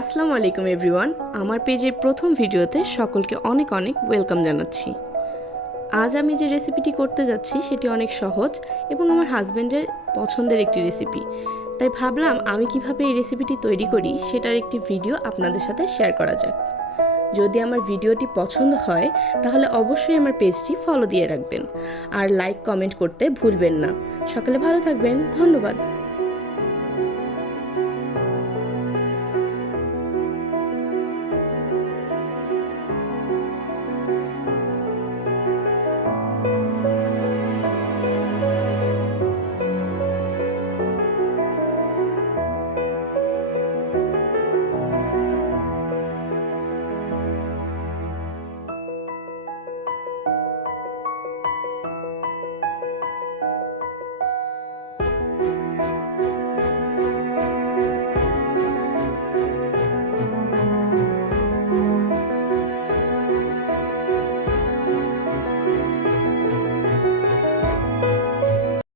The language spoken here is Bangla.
আসসালামু আলাইকুম এভরিওয়ান। আমার পেজের প্রথম ভিডিওতে সকলকে অনেক অনেক ওয়েলকাম জানাচ্ছি। আজ আমি যে রেসিপিটি করতে যাচ্ছি সেটি অনেক সহজ এবং আমার হাজব্যান্ডের পছন্দের একটি রেসিপি। তাই ভাবলাম আমি কিভাবে এই রেসিপিটি তৈরি করি সেটার একটি ভিডিও আপনাদের সাথে শেয়ার করা যাক। যদি আমার ভিডিওটি পছন্দ হয় তাহলে অবশ্যই আমার পেজটি ফলো দিয়ে রাখবেন আর লাইক কমেন্ট করতে ভুলবেন না। সকালে ভালো থাকবেন। ধন্যবাদ।